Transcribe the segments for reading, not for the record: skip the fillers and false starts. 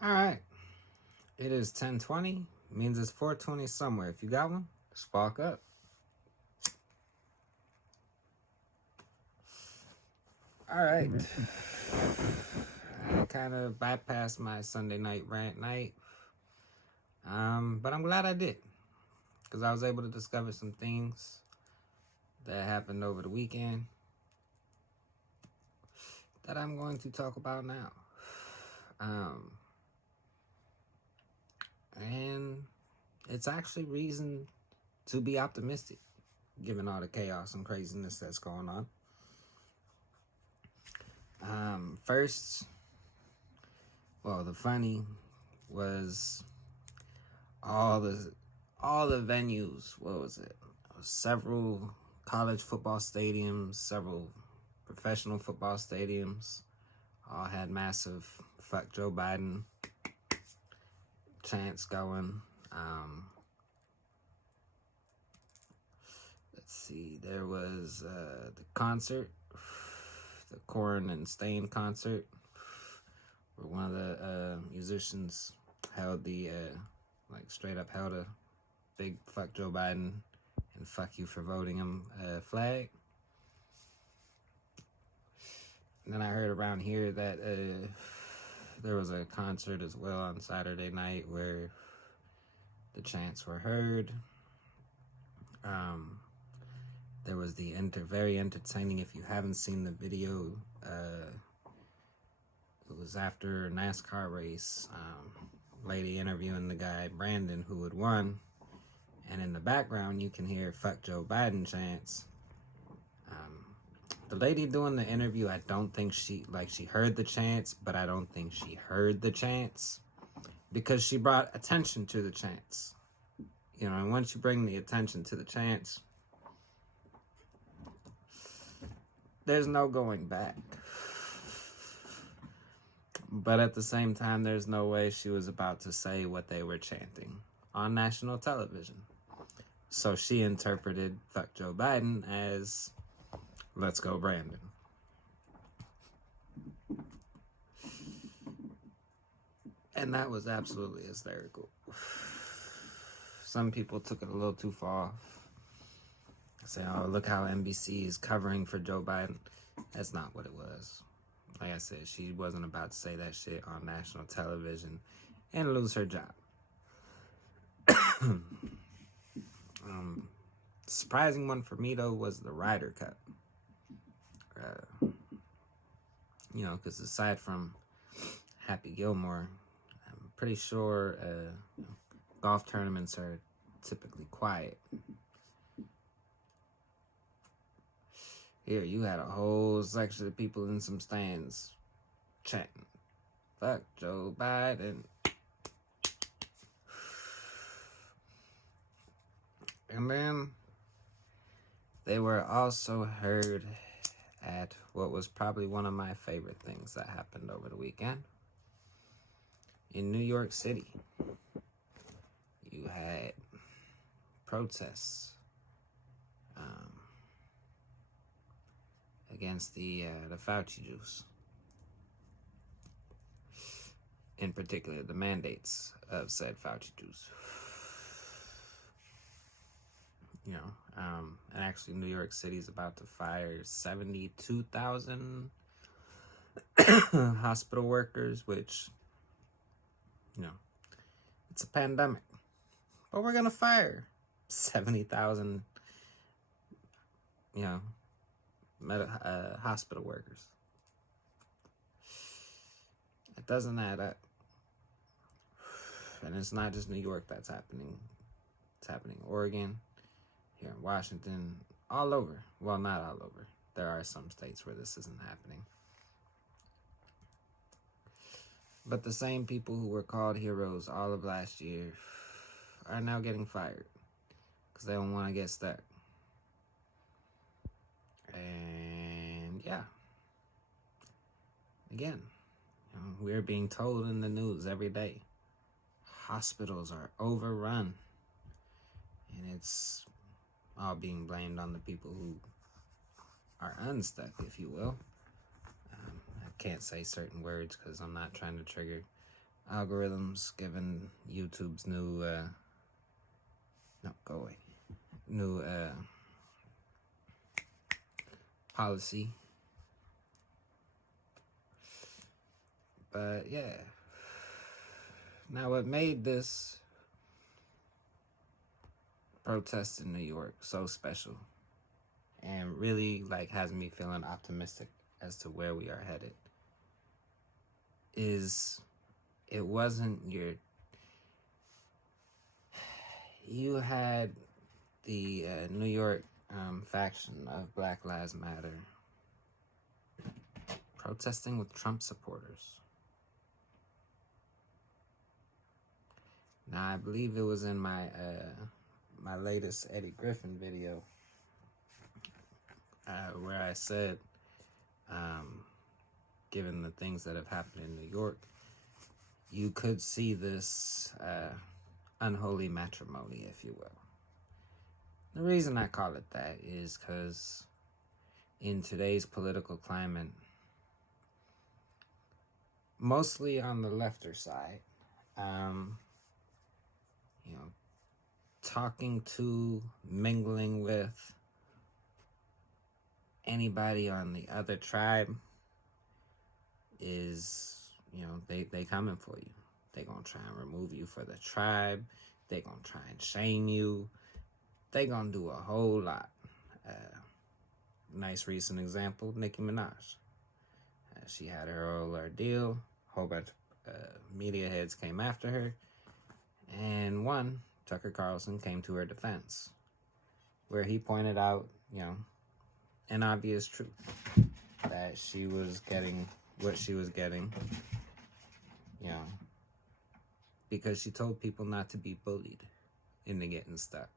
All right. It is 10:20. Means it's 4:20 somewhere. If you got one, spark up. All right. I kind of bypassed my Sunday night rant night. But I'm glad I did. Because I was able to discover some things that happened over the weekend that I'm going to talk about now. And it's actually reason to be optimistic, given all the chaos and craziness that's going on. First, the funny was all the venues. What was it? Several college football stadiums, several professional football stadiums, all had massive "fuck Joe Biden" chants going. Let's see. There was the concert, the Corn and Stain concert, where one of the musicians held the straight up held a big "fuck Joe Biden" and "fuck you for voting him" flag. And then I heard around here that there was a concert as well on Saturday night where the chants were heard. There was the very entertaining, if you haven't seen the video, it was after a NASCAR race, lady interviewing the guy, Brandon, who had won. And in the background, you can hear "fuck Joe Biden" chants. The lady doing the interview, I don't think she heard the chants, but I don't think she heard the chants because she brought attention to the chants. You know, and once you bring the attention to the chants, there's no going back. But at the same time, there's no way she was about to say what they were chanting on national television. So she interpreted "fuck Joe Biden" as "let's go Brandon." And that was absolutely hysterical. Some people took it a little too far. Saying, "Oh, look how NBC is covering for Joe Biden." That's not what it was. Like I said, she wasn't about to say that shit on national television and lose her job. Surprising one for me, though, was the Ryder Cup. Because aside from Happy Gilmore, I'm pretty sure golf tournaments are typically quiet. Here, you had a whole section of people in some stands chanting "fuck Joe Biden." And then they were also heard at what was probably one of my favorite things that happened over the weekend. In New York City, you had protests against the Fauci juice. In particular, the mandates of said Fauci juice. And actually New York City is about to fire 72,000 hospital workers, which, it's a pandemic. But we're going to fire 70,000, hospital workers. It doesn't add up. And it's not just New York that's happening. It's happening in Oregon, here in Washington, all over. Well, not all over. There are some states where this isn't happening. But the same people who were called heroes all of last year are now getting fired because they don't want to get stuck. And yeah, again, we're being told in the news every day, hospitals are overrun, and it's all being blamed on the people who are unstuck, if you will. I can't say certain words because I'm not trying to trigger algorithms given YouTube's new no, go away, new policy. But yeah, now what made this protest in New York so special and really like has me feeling optimistic as to where we are headed is it wasn't you had the New York faction of Black Lives Matter protesting with Trump supporters. Now I believe it was in my my latest Eddie Griffin video where I said, given the things that have happened in New York, you could see this unholy matrimony, if you will. The reason I call it that is because in today's political climate, mostly on the lefter side, you know, talking to, mingling with anybody on the other tribe is, you know, they coming for you. They gonna try and remove you for the tribe. They gonna try and shame you. They gonna do a whole lot. Nice recent example, Nicki Minaj. She had her whole ordeal. A whole bunch of media heads came after her. And one, Tucker Carlson, came to her defense, where he pointed out, you know, an obvious truth, that she was getting what she was getting, you know, because she told people not to be bullied into getting stuck.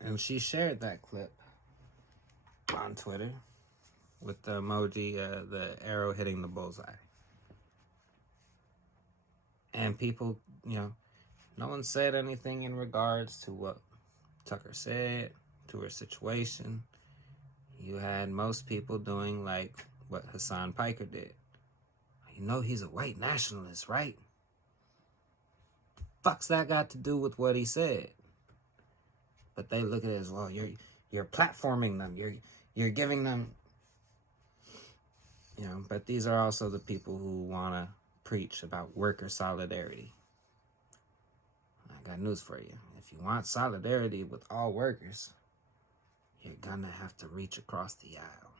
And she shared that clip on Twitter with the emoji, the arrow hitting the bullseye. And people, you know, no one said anything in regards to what Tucker said, to her situation. You had most people doing like what Hassan Piker did. You know he's a white nationalist, right? Fuck's that got to do with what he said? But they look at it as, well, you're platforming them, you're giving them, you know. But these are also the people who want to preach about worker solidarity. I got news for you. If you want solidarity with all workers, you're gonna have to reach across the aisle.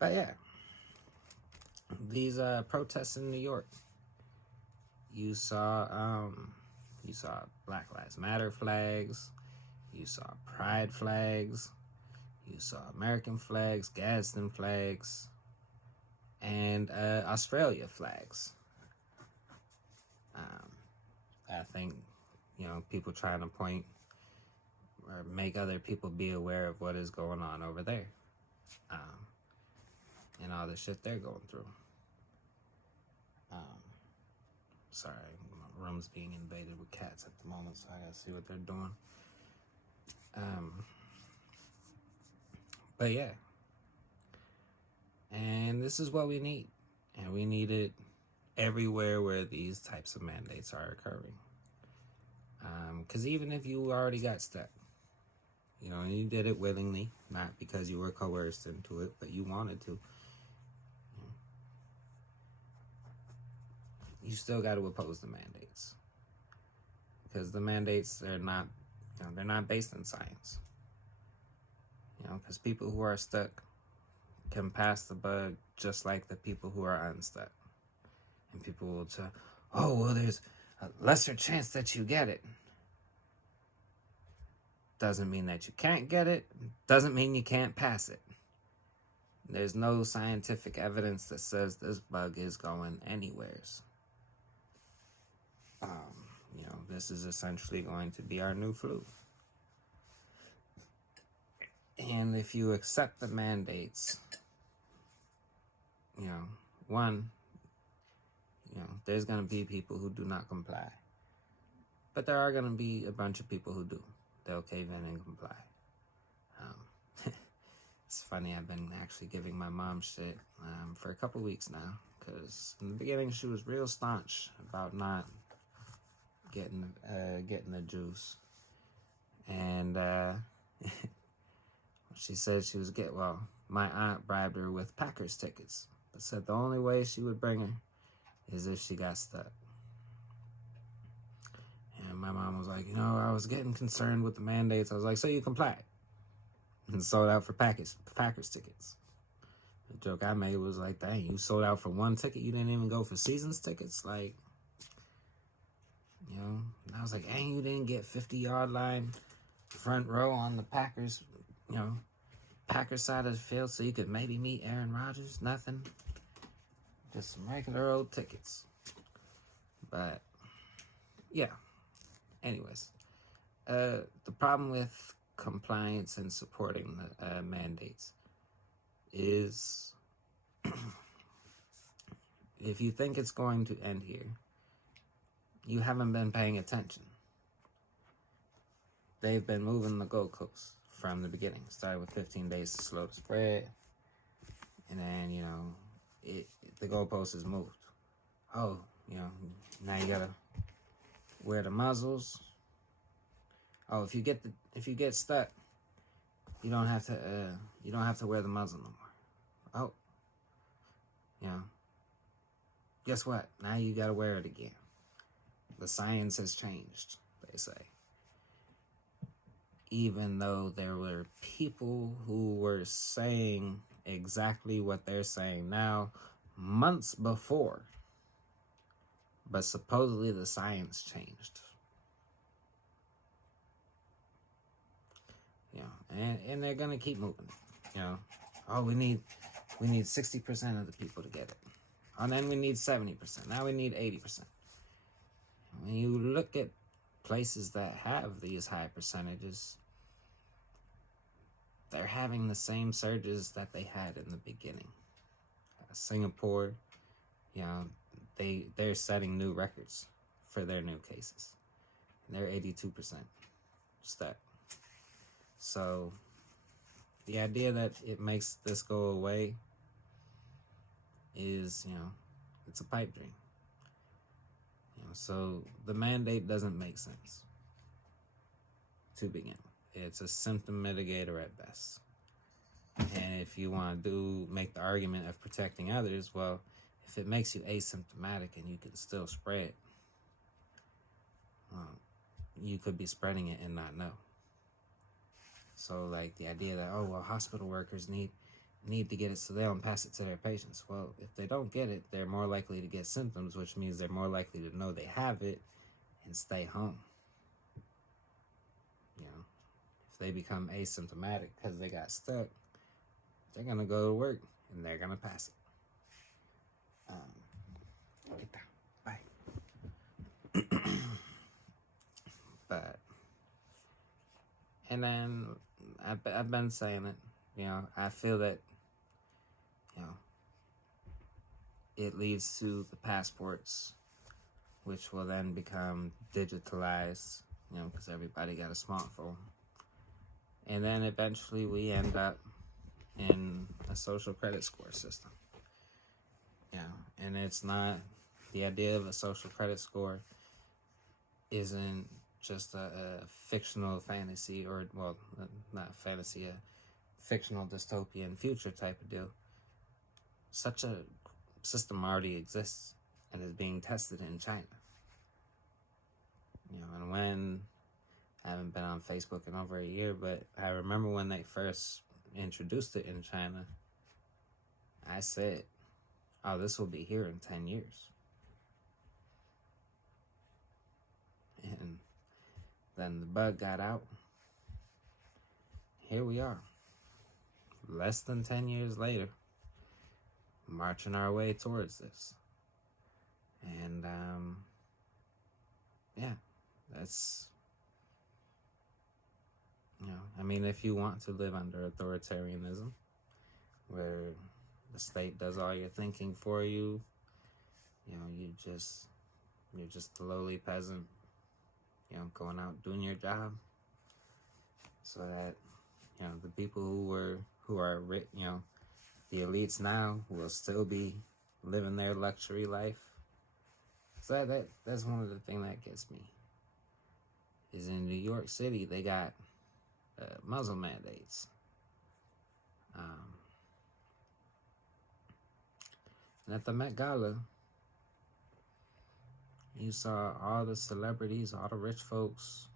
But yeah, these protests in New York, you saw Black Lives Matter flags, you saw Pride flags, you saw American flags, Gadsden flags, and Australia flags. I think, you know, people trying to point or make other people be aware of what is going on over there, and all the shit they're going through. Sorry, my room's being invaded with cats at the moment, so I gotta see what they're doing. But yeah, and this is what we need, and we need it everywhere where these types of mandates are occurring. Because even if you already got stuck, you know, and you did it willingly, not because you were coerced into it, but you wanted to, you still got to oppose the mandates. Because the mandates, they're not, you know, they're not based in science. You know, because people who are stuck can pass the bug just like the people who are unstuck. And people will say, oh, well, there's a lesser chance that you get it. Doesn't mean that you can't get it. Doesn't mean you can't pass it. There's no scientific evidence that says this bug is going anywheres. You know, this is essentially going to be our new flu. And if you accept the mandates, you know, one, you know, there's going to be people who do not comply. But there are going to be a bunch of people who do. They'll cave in and comply. It's funny, I've been actually giving my mom shit for a couple weeks now because in the beginning she was real staunch about not getting the juice, and she said she was my aunt bribed her with Packers tickets, but said the only way she would bring her is if she got stuck. And my mom was like, I was getting concerned with the mandates. I was like, so you complied and sold out for Packers tickets. The joke I made was like, dang, you sold out for one ticket? You didn't even go for seasons tickets? Like, and I was like, dang, you didn't get 50-yard line front row on the Packers, Packers side of the field so you could maybe meet Aaron Rodgers? Nothing. Just some regular old tickets. But, yeah. Anyways, the problem with compliance and supporting the mandates is if you think it's going to end here, you haven't been paying attention. They've been moving the goalposts from the beginning. Started with 15 days to slow the spread, and then the goalpost is moved. Oh, now you gotta wear the muzzles. Oh, if you get stuck, you don't have to wear the muzzle no more. Oh, guess what? Now you gotta wear it again. The science has changed, they say. Even though there were people who were saying exactly what they're saying now months before, but supposedly the science changed. And they're gonna keep moving. Oh, we need 60% of the people to get it. And then we need 70%. Now we need 80%. When you look at places that have these high percentages, they're having the same surges that they had in the beginning. Singapore, they're setting new records for their new cases. They're 82% stuck. So the idea that it makes this go away is, it's a pipe dream. So the mandate doesn't make sense to begin with. It's a symptom mitigator at best. And if you want to make the argument of protecting others, well, if it makes you asymptomatic and you can still spread, well, you could be spreading it and not know. So like the idea that, hospital workers need to get it so they don't pass it to their patients. Well, if they don't get it, they're more likely to get symptoms, which means they're more likely to know they have it and stay home. If they become asymptomatic because they got stuck, they're going to go to work and they're going to pass it. Bye. But, and then I've been saying it, I feel that, it leads to the passports, which will then become digitalized, because everybody got a smartphone. And then eventually we end up in a social credit score system. And it's not, the idea of a social credit score isn't just a fictional fantasy, or, well, not fantasy, a fictional dystopian future type of deal. Such a system already exists and is being tested in China. And when, I haven't been on Facebook in over a year, but I remember when they first introduced it in China, I said, oh, this will be here in 10 years. And then the bug got out. Here we are, less than 10 years later, marching our way towards this. And, that's, if you want to live under authoritarianism, where the state does all your thinking for you, you're just a lowly peasant, going out doing your job, so that, the people who are rich, the elites now will still be living their luxury life. So that's one of the things that gets me. Is in New York City, they got muzzle mandates. And at the Met Gala, you saw all the celebrities, all the rich folks,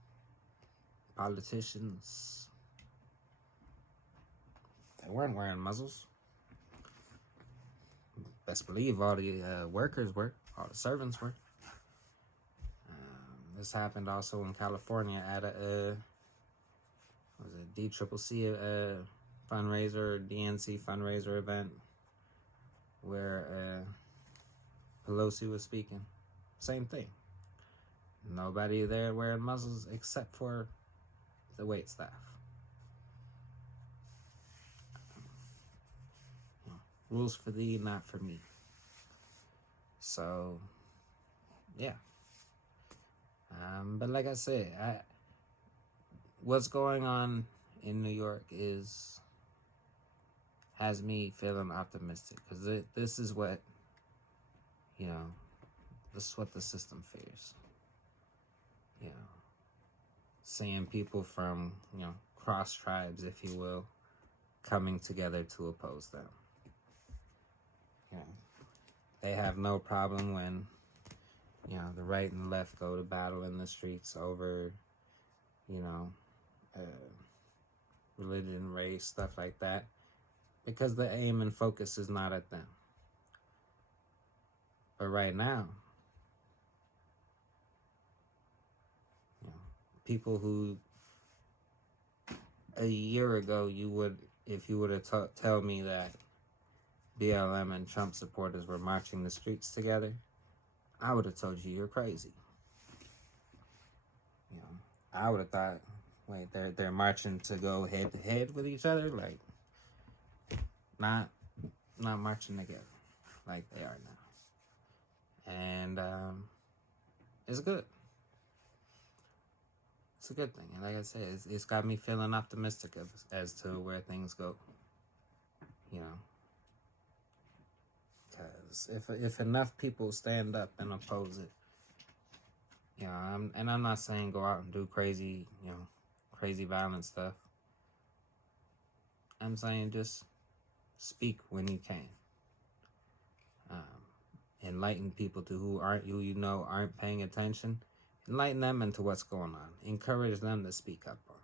politicians. They weren't wearing muzzles. Best believe all the workers were, all the servants were. This happened also in California at a DCCC fundraiser or DNC fundraiser event where Pelosi was speaking. Same thing. Nobody there wearing muzzles except for the wait staff. Rules for thee, not for me. So, yeah. But like I said, what's going on in New York has me feeling optimistic, because this is what, this is what the system fears. Seeing people from, cross tribes, if you will, coming together to oppose them. They have no problem when, the right and the left go to battle in the streets over, religion, race, stuff like that, because the aim and focus is not at them. But right now, people who a year ago if you would have tell me that BLM and Trump supporters were marching the streets together, I would have told you you're crazy. I would have thought, wait, they're marching to go head to head with each other, like not marching together like they are now. And it's good. It's a good thing. And like I said, it's got me feeling optimistic as to where things go. Because if enough people stand up and oppose it, I'm not saying go out and do crazy violent stuff. I'm saying just speak when you can. Enlighten people who aren't paying attention. Enlighten them into what's going on. Encourage them to speak up on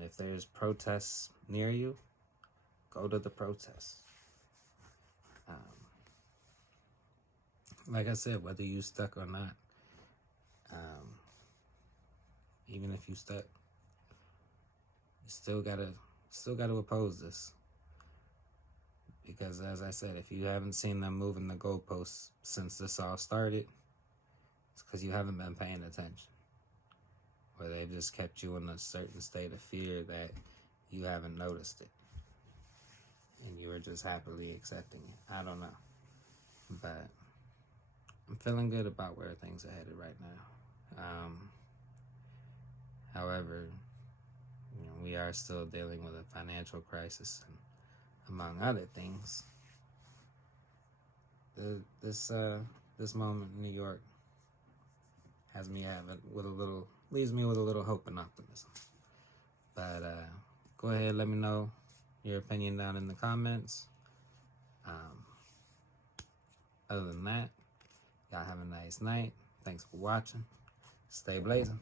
it. If there's protests near you, go to the protests. Like I said, whether you stuck or not, even if you stuck, you still gotta oppose this. Because as I said, if you haven't seen them moving the goalposts since this all started, it's because you haven't been paying attention. Or they've just kept you in a certain state of fear that you haven't noticed it. And you are just happily accepting it. I don't know. But I'm feeling good about where things are headed right now. However, we are still dealing with a financial crisis, and among other things, this moment in New York leaves me with a little hope and optimism. But go ahead, let me know your opinion down in the comments. Other than that, y'all have a nice night. Thanks for watching. Stay blazing.